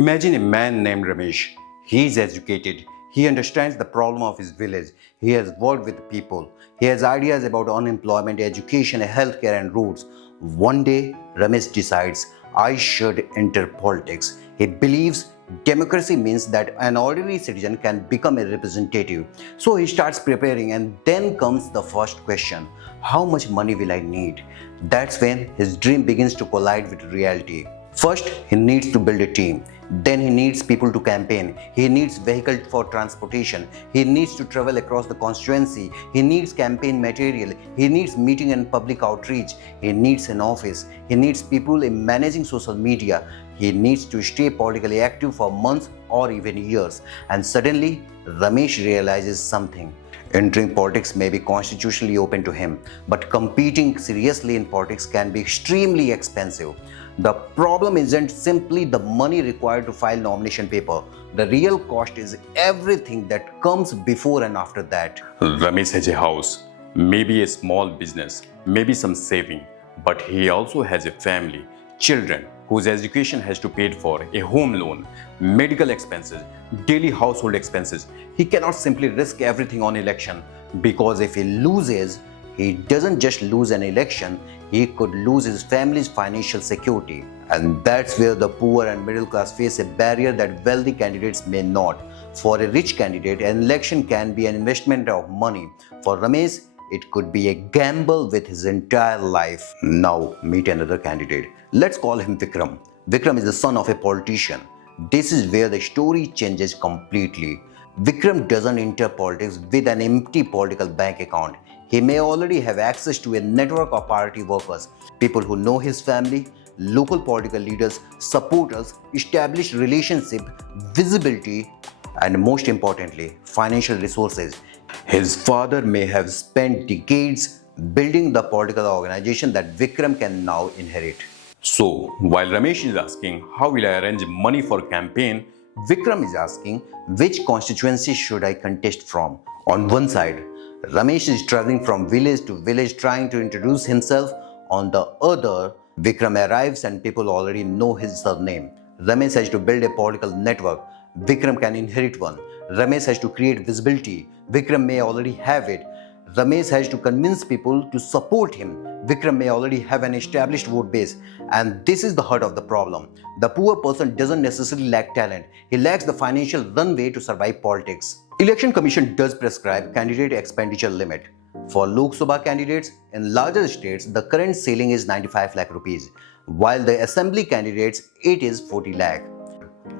Imagine a man named Ramesh. He is educated. He understands the problem of his village. He has worked with people. He has ideas about unemployment, education, healthcare, and roads. One day, Ramesh decides, I should enter politics. He believes democracy means that an ordinary citizen can become a representative. So he starts preparing, and then comes the first question: how much money will I need? That's when his dream begins to collide with reality. First, he needs to build a team. Then he needs people to campaign. He needs vehicles for transportation. He needs to travel across the constituency. He needs campaign material. He needs meeting and public outreach. He needs an office. He needs people in managing social media. He needs to stay politically active for months or even years. And suddenly, Ramesh realizes something. Entering politics may be constitutionally open to him, but competing seriously in politics can be extremely expensive. The problem isn't simply the money required to file nomination paper. The real cost is everything that comes before and after that. Ramesh has a house, maybe a small business, maybe some saving, but he also has a family, children whose education has to be paid for, a home loan, medical expenses, daily household expenses. He cannot simply risk everything on election, because if he loses, he doesn't just lose an election, he could lose his family's financial security. And that's where the poor and middle class face a barrier that wealthy candidates may not. For a rich candidate, an election can be an investment of money. For Ramesh, it could be a gamble with his entire life. Now, meet another candidate. Let's call him Vikram. Vikram is the son of a politician. This is where the story changes completely. Vikram doesn't enter politics with an empty political bank account. He may already have access to a network of party workers, people who know his family, local political leaders, supporters, established relationship, visibility, and most importantly, financial resources. His father may have spent decades building the political organization that Vikram can now inherit. So, while Ramesh is asking, how will I arrange money for campaign, Vikram is asking, which constituency should I contest from? On one side, Ramesh is traveling from village to village trying to introduce himself. On the other, Vikram arrives and people already know his surname. Ramesh has to build a political network. Vikram can inherit one. Ramesh has to create visibility. Vikram may already have it. Ramesh has to convince people to support him. Vikram may already have an established vote base. And this is the heart of the problem. The poor person doesn't necessarily lack talent. He lacks the financial runway to survive politics. Election Commission does prescribe candidate expenditure limit. For Lok Sabha candidates in larger states, the current ceiling is 95 lakh rupees, while the assembly candidates, it is 40 lakh.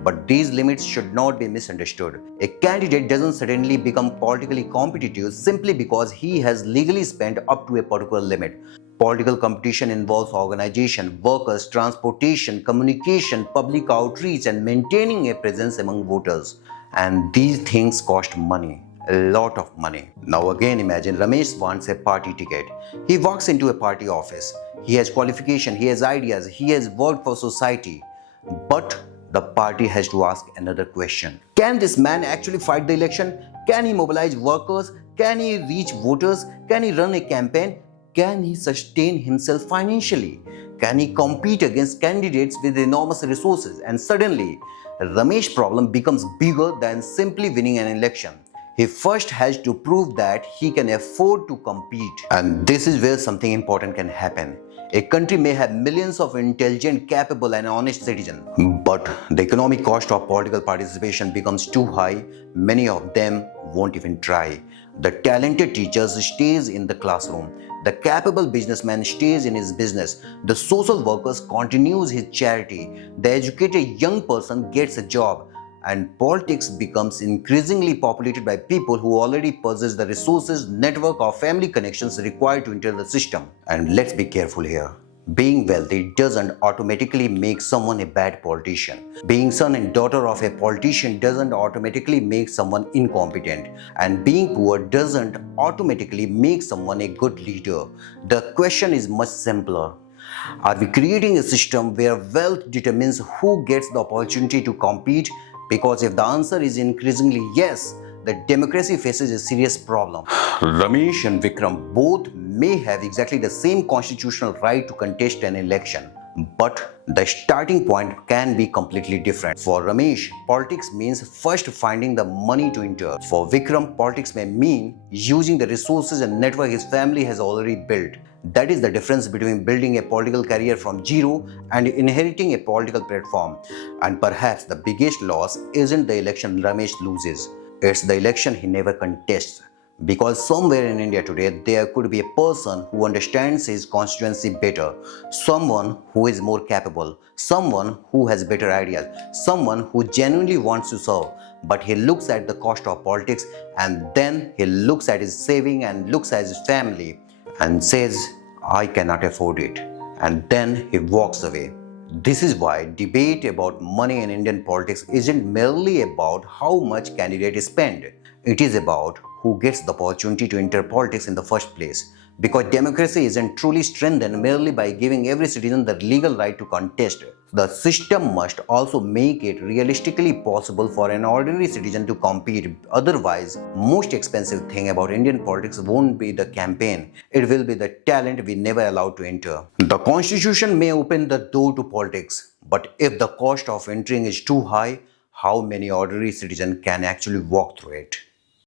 But these limits should not be misunderstood. A candidate doesn't suddenly become politically competitive simply because he has legally spent up to a particular limit. Political competition involves organization, workers, transportation, communication, public outreach, and maintaining a presence among voters. And these things cost money. A lot of money. Now again, imagine Ramesh wants a party ticket. He walks into a party office. He has qualification, he has ideas, he has worked for society. But the party has to ask another question. Can this man actually fight the election? Can he mobilize workers? Can he reach voters? Can he run a campaign? Can he sustain himself financially? Can he compete against candidates with enormous resources? And suddenly, Ramesh's problem becomes bigger than simply winning an election. He first has to prove that he can afford to compete. And this is where something important can happen. A country may have millions of intelligent, capable, and honest citizens, but the economic cost of political participation becomes too high. Many of them won't even try. The talented teacher stays in the classroom. The capable businessman stays in his business. The social worker continues his charity. The educated young person gets a job. And politics becomes increasingly populated by people who already possess the resources, network, or family connections required to enter the system. And let's be careful here. Being wealthy doesn't automatically make someone a bad politician. Being son and daughter of a politician doesn't automatically make someone incompetent. And being poor doesn't automatically make someone a good leader. The question is much simpler. Are we creating a system where wealth determines who gets the opportunity to compete? Because if the answer is increasingly yes, the democracy faces a serious problem. Ramesh and Vikram both may have exactly the same constitutional right to contest an election, But the starting point can be completely different. For Ramesh, politics means first finding the money to enter. For Vikram, politics may mean using the resources and network his family has already built. That is the difference between building a political career from zero and inheriting a political platform. And perhaps the biggest loss isn't the election Ramesh loses, it's the election he never contests. Because somewhere in India today, there could be a person who understands his constituency better, someone who is more capable, someone who has better ideas, someone who genuinely wants to serve. But he looks at the cost of politics and then he looks at his saving and looks at his family and says, I cannot afford it. And then he walks away. This is why debate about money in Indian politics isn't merely about how much candidates spend. It is about who gets the opportunity to enter politics in the first place. Because democracy isn't truly strengthened merely by giving every citizen the legal right to contest. The system must also make it realistically possible for an ordinary citizen to compete. Otherwise, most expensive thing about Indian politics won't be the campaign. It will be the talent we never allowed to enter. The constitution may open the door to politics, but if the cost of entering is too high, how many ordinary citizens can actually walk through it?